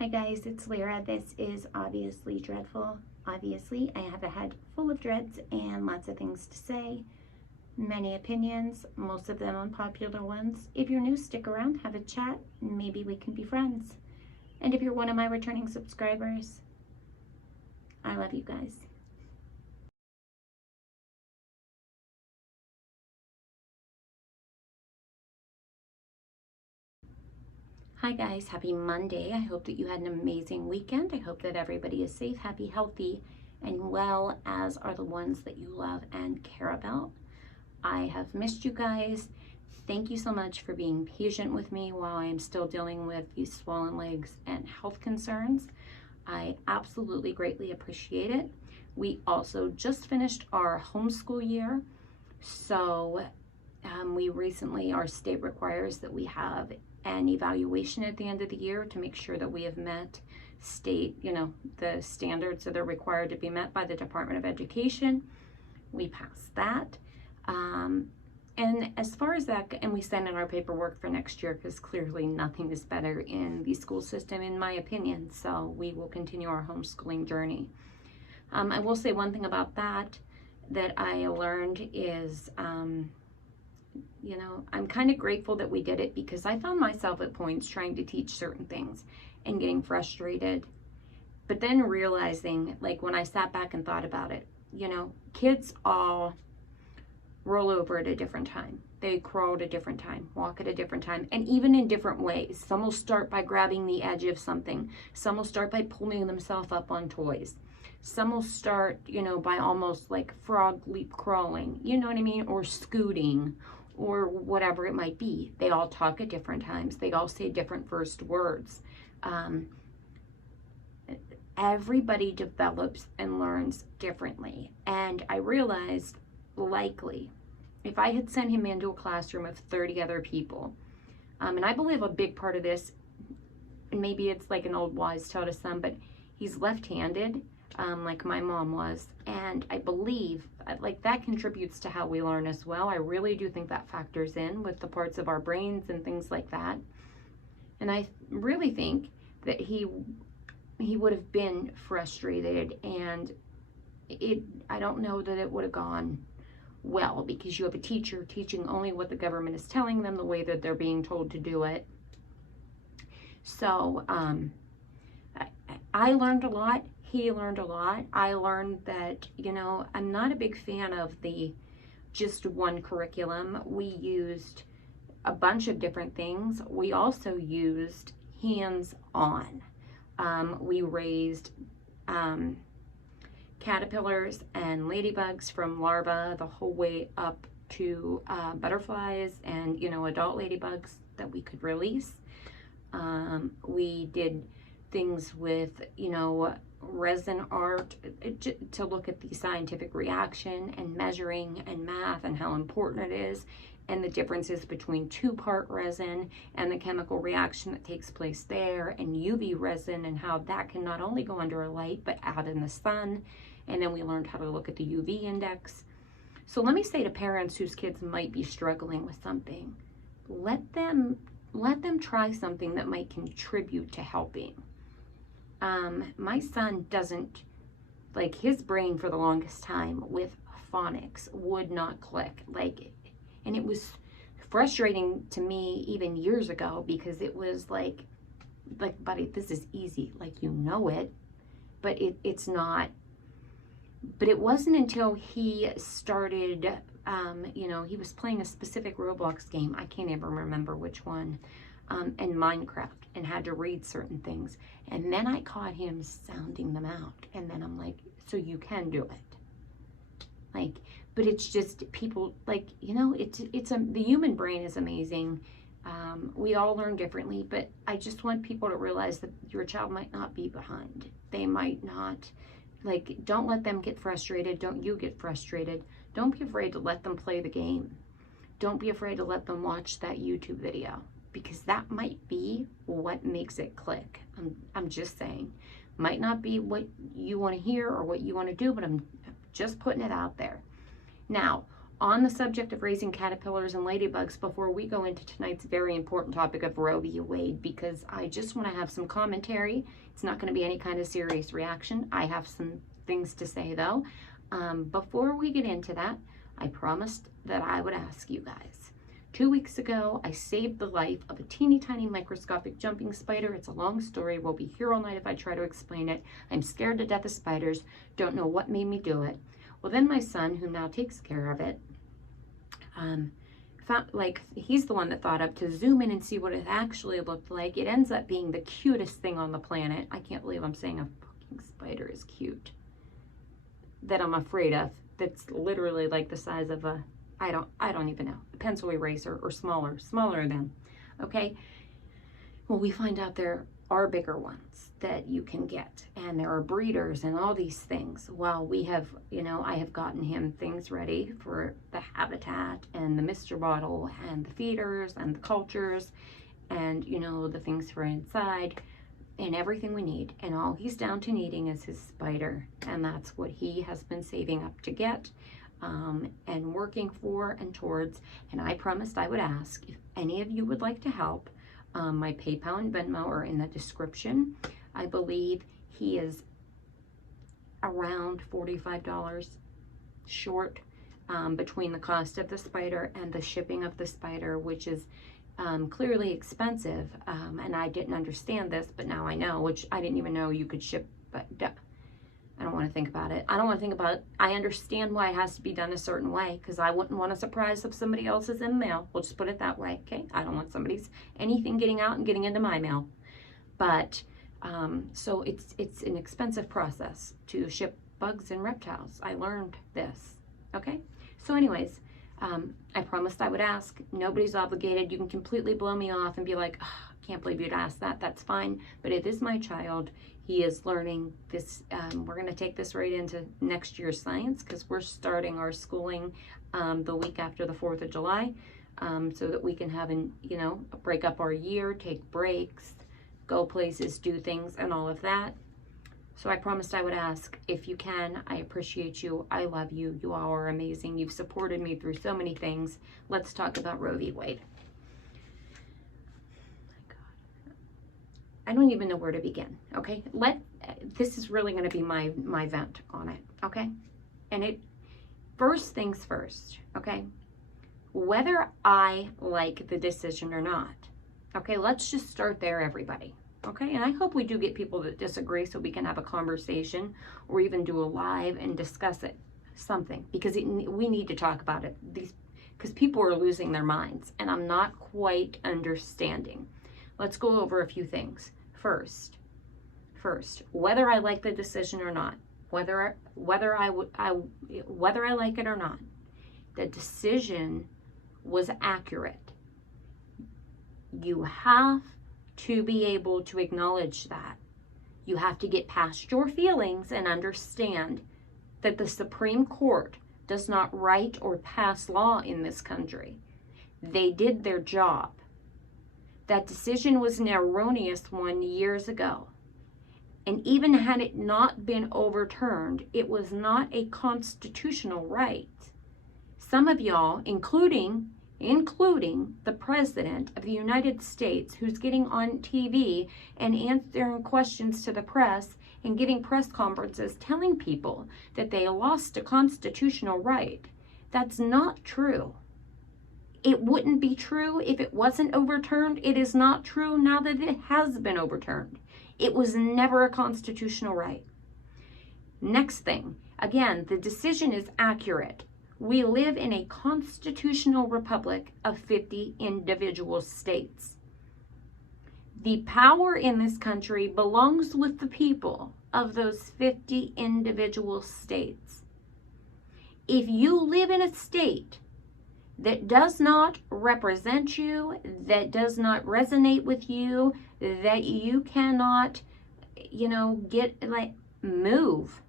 Hi guys, it's Lyra. This is Obviously Dreadful. Obviously, I have a head full of dreads and lots of things to say. Many opinions, most of them unpopular ones. If you're new, stick around, have a chat, and maybe we can be friends. And if you're one of my returning subscribers, I love you guys. Hi guys, happy Monday. I hope that you had an amazing weekend. I hope that everybody is safe, happy, healthy, and well, as are the ones that you love and care about. I have missed you guys. Thank you so much for being patient with me while I am still dealing with these swollen legs and health concerns. I absolutely greatly appreciate it. We also just finished our homeschool year. So we recently, our state requires that we have an evaluation at the end of the year to make sure that we have met state, the standards that are required to be met by the Department of Education. We passed that. And as far as that, and we send in our paperwork for next year because clearly nothing is better in the school system, in my opinion. So we will continue our homeschooling journey. I will say one thing about that I learned is, I'm kind of grateful that we did it because I found myself at points trying to teach certain things and getting frustrated. But then realizing, like when I sat back and thought about it, kids all roll over at a different time. They crawl at a different time, walk at a different time, and even in different ways. Some will start by grabbing the edge of something. Some will start by pulling themselves up on toys. Some will start, by almost like frog leap crawling, you know what I mean? Or scooting or whatever it might be. They all talk at different times. They all say different first words. Everybody develops and learns differently. And I realized likely if I had sent him into a classroom of 30 other people, and I believe a big part of this, and maybe it's like an old wise tale to some, but he's left-handed, like my mom was, and I believe like that contributes to how we learn as well. I really do think that factors in with the parts of our brains and things like that. And I really think that he would have been frustrated, and I don't know that it would have gone well because you have a teacher teaching only what the government is telling them, the way that they're being told to do it. So I learned a lot. He learned a lot. I learned that, I'm not a big fan of the just one curriculum. We used a bunch of different things. We also used hands-on. We raised caterpillars and ladybugs from larvae the whole way up to butterflies and, adult ladybugs that we could release. We did things with, resin art to look at the scientific reaction and measuring and math and how important it is and the differences between two-part resin and the chemical reaction that takes place there, and UV resin and how that can not only go under a light but out in the sun. And then we learned how to look at the UV index. So let me say to parents whose kids might be struggling with something, let them try something that might contribute to helping. My son doesn't, like, his brain for the longest time with phonics would not click. And it was frustrating to me even years ago because it was like, buddy, this is easy. Like, it, but it's not. But it wasn't until he started, he was playing a specific Roblox game. I can't even remember which one. And Minecraft, and had to read certain things. And then I caught him sounding them out. And then I'm like, so you can do it. But it's just people, the human brain is amazing. We all learn differently, but I just want people to realize that your child might not be behind. They might not, don't let them get frustrated. Don't you get frustrated. Don't be afraid to let them play the game. Don't be afraid to let them watch that YouTube video, because that might be what makes it click. I'm just saying. Might not be what you want to hear or what you want to do, but I'm just putting it out there. Now, on the subject of raising caterpillars and ladybugs, before we go into tonight's very important topic of Roe v. Wade, because I just want to have some commentary. It's not going to be any kind of serious reaction. I have some things to say, though. Before we get into that, I promised that I would ask you guys. 2 weeks ago, I saved the life of a teeny tiny microscopic jumping spider. It's a long story. We'll be here all night if I try to explain it. I'm scared to death of spiders. Don't know what made me do it. Well, then my son, who now takes care of it, he's the one that thought up to zoom in and see what it actually looked like. It ends up being the cutest thing on the planet. I can't believe I'm saying a fucking spider is cute. That I'm afraid of. That's literally like the size of a, I don't even know, a pencil eraser or smaller than, okay? Well, we find out there are bigger ones that you can get, and there are breeders and all these things. Well, we have, I have gotten him things ready for the habitat and the Mr. Bottle and the feeders and the cultures and, the things for inside and everything we need. And all he's down to needing is his spider. And that's what he has been saving up to get and working for and towards. And I promised I would ask if any of you would like to help. My PayPal and Venmo are in the description. I believe he is around $45 short between the cost of the spider and the shipping of the spider, which is clearly expensive. And I didn't understand this, but now I know, which I didn't even know you could ship, but I don't want to think about it. I don't want to think about it. I understand why it has to be done a certain way, because I wouldn't want a surprise if somebody else is in mail. We'll just put it that way, okay? I don't want anything getting out and getting into my mail. But, so it's an expensive process to ship bugs and reptiles. I learned this, okay? So anyways, I promised I would ask. Nobody's obligated. You can completely blow me off and be like, oh, I can't believe you'd ask that. That's fine. But it is my child. He is learning this. We're going to take this right into next year's science, because we're starting our schooling the week after the 4th of July, so that we can have break up our year, take breaks, go places, do things, and all of that. So I promised I would ask if you can. I appreciate you. I love you. You all are amazing. You've supported me through so many things. Let's talk about Roe v. Wade. I don't even know where to begin, okay? This is really going to be my vent on it, okay? And first things first, okay? Whether I like the decision or not, okay? Let's just start there, everybody, okay? And I hope we do get people that disagree so we can have a conversation or even do a live and discuss it, something, because we need to talk about it. Because people are losing their minds, and I'm not quite understanding. Let's go over a few things. First, whether I like the decision or not, whether I like it or not, the decision was accurate. You have to be able to acknowledge that. You have to get past your feelings and understand that the Supreme Court does not write or pass law in this country. They did their job. That decision was an erroneous one years ago. And even had it not been overturned, it was not a constitutional right. Some of y'all, including the President of the United States, who's getting on TV and answering questions to the press and giving press conferences telling people that they lost a constitutional right. That's not true. It wouldn't be true if it wasn't overturned. It is not true now that it has been overturned. It was never a constitutional right. Next thing, again, the decision is accurate. We live in a constitutional republic of 50 individual states. The power in this country belongs with the people of those 50 individual states. If you live in a state that does not represent you, that does not resonate with you, that you cannot, move.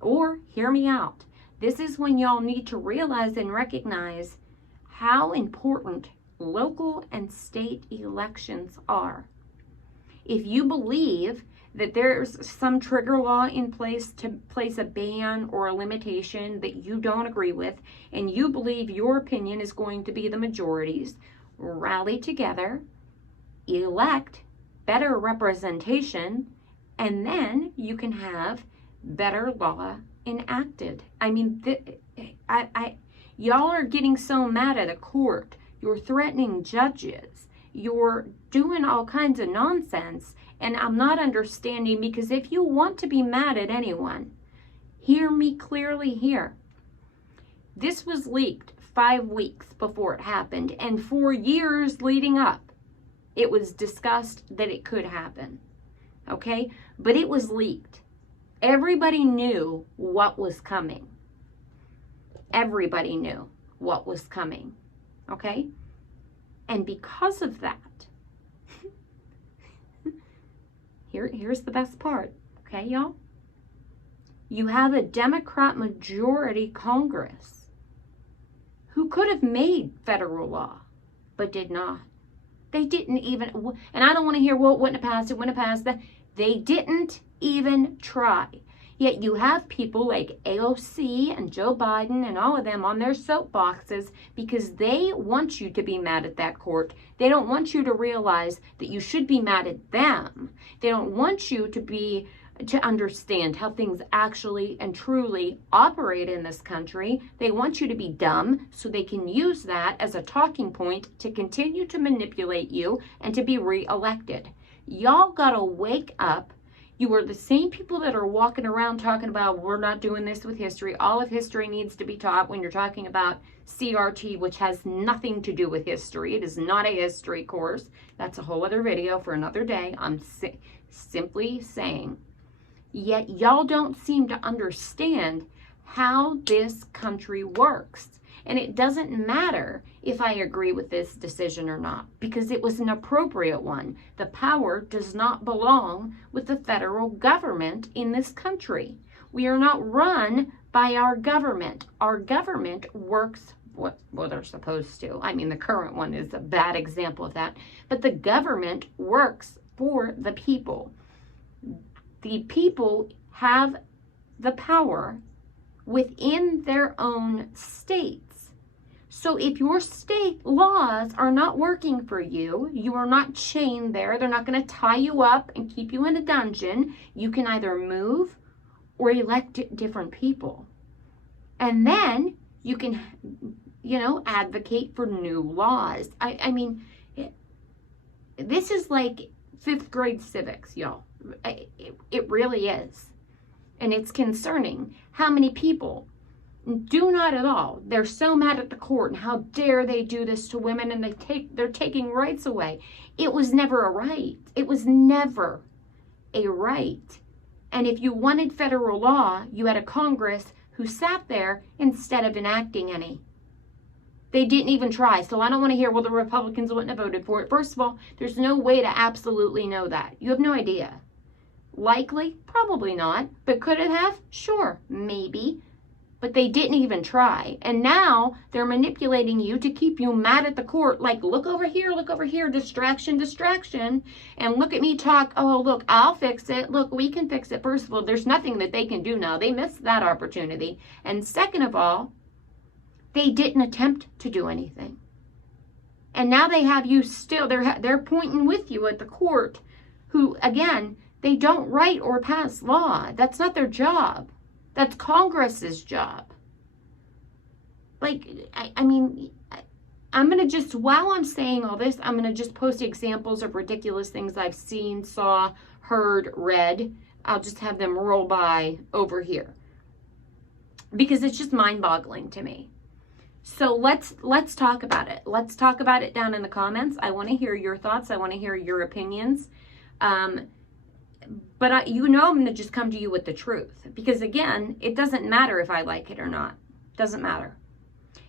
Or hear me out. This is when y'all need to realize and recognize how important local and state elections are. If you believe that there's some trigger law in place to place a ban or a limitation that you don't agree with, and you believe your opinion is going to be the majority's, rally together, elect better representation, and then you can have better law enacted. I mean, y'all are getting so mad at a court. You're threatening judges. You're doing all kinds of nonsense. And I'm not understanding, because if you want to be mad at anyone, hear me clearly here. This was leaked 5 weeks before it happened. And for years leading up, it was discussed that it could happen. Okay? But it was leaked. Everybody knew what was coming. Everybody knew what was coming. Okay? And because of that, here's the best part. Okay, y'all? You have a Democrat majority Congress who could have made federal law, but did not. They didn't even, and I don't want to hear, well, it wouldn't have passed, it wouldn't have passed. They didn't even try. Yet you have people like AOC and Joe Biden and all of them on their soapboxes because they want you to be mad at that court. They don't want you to realize that you should be mad at them. They don't want you to understand how things actually and truly operate in this country. They want you to be dumb so they can use that as a talking point to continue to manipulate you and to be reelected. Y'all gotta wake up. You are the same people that are walking around talking about, we're not doing this with history. All of history needs to be taught when you're talking about CRT, which has nothing to do with history. It is not a history course. That's a whole other video for another day. I'm simply saying. Yet y'all don't seem to understand how this country works. And it doesn't matter if I agree with this decision or not, because it was an appropriate one. The power does not belong with the federal government in this country. We are not run by our government. Our government works what they're supposed to. I mean, the current one is a bad example of that. But the government works for the people. The people have the power within their own states. So if your state laws are not working for you, you are not chained there, they're not going to tie you up and keep you in a dungeon, you can either move or elect different people. And then you can, advocate for new laws. I mean, this is like 5th grade civics, y'all. It really is. And it's concerning how many people do not at all. They're so mad at the court and how dare they do this to women, and they're taking rights away. It was never a right. It was never a right. And if you wanted federal law, you had a Congress who sat there instead of enacting any. They didn't even try. So I don't want to hear, well, the Republicans wouldn't have voted for it. First of all, there's no way to absolutely know that. You have no idea. Likely? Probably not. But could it have? Sure, maybe. But they didn't even try. And now they're manipulating you to keep you mad at the court. Like, look over here, distraction, distraction. And look at me talk, oh, look, I'll fix it. Look, we can fix it. First of all, there's nothing that they can do now. They missed that opportunity. And second of all, they didn't attempt to do anything. And now they have you still, they're pointing with you at the court who, again, they don't write or pass law. That's not their job. That's Congress's job. Like, I mean, I'm going to just, while I'm saying all this, I'm going to just post examples of ridiculous things I've seen, saw, heard, read. I'll just have them roll by over here. Because it's just mind-boggling to me. So let's talk about it. Let's talk about it down in the comments. I want to hear your thoughts. I want to hear your opinions. But I'm going to just come to you with the truth. Because again, it doesn't matter if I like it or not. Doesn't matter.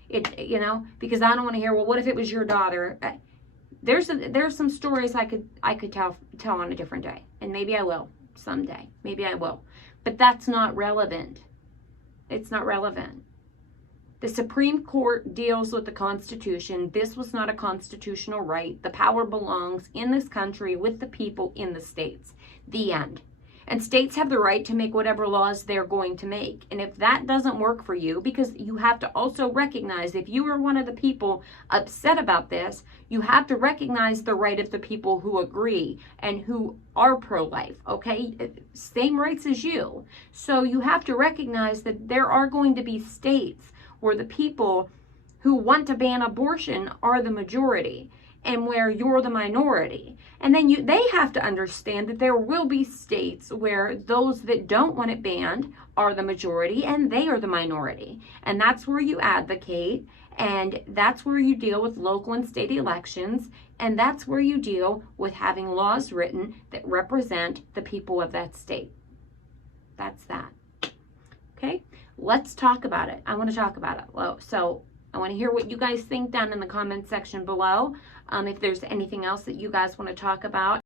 Because I don't want to hear, well, what if it was your daughter? There's some stories I could tell on a different day. And maybe I will someday. Maybe I will. But that's not relevant. It's not relevant. The Supreme Court deals with the Constitution. This was not a constitutional right. The power belongs in this country with the people in the states. The end. And states have the right to make whatever laws they're going to make. And if that doesn't work for you, because you have to also recognize, if you are one of the people upset about this, you have to recognize the right of the people who agree and who are pro-life, okay? Same rights as you. So you have to recognize that there are going to be states where the people who want to ban abortion are the majority, and where you're the minority. And then they have to understand that there will be states where those that don't want it banned are the majority and they are the minority. And that's where you advocate, and that's where you deal with local and state elections, and that's where you deal with having laws written that represent the people of that state. That's that. Okay, let's talk about it. I want to talk about it. So I want to hear what you guys think down in the comment section below. If there's anything else that you guys want to talk about.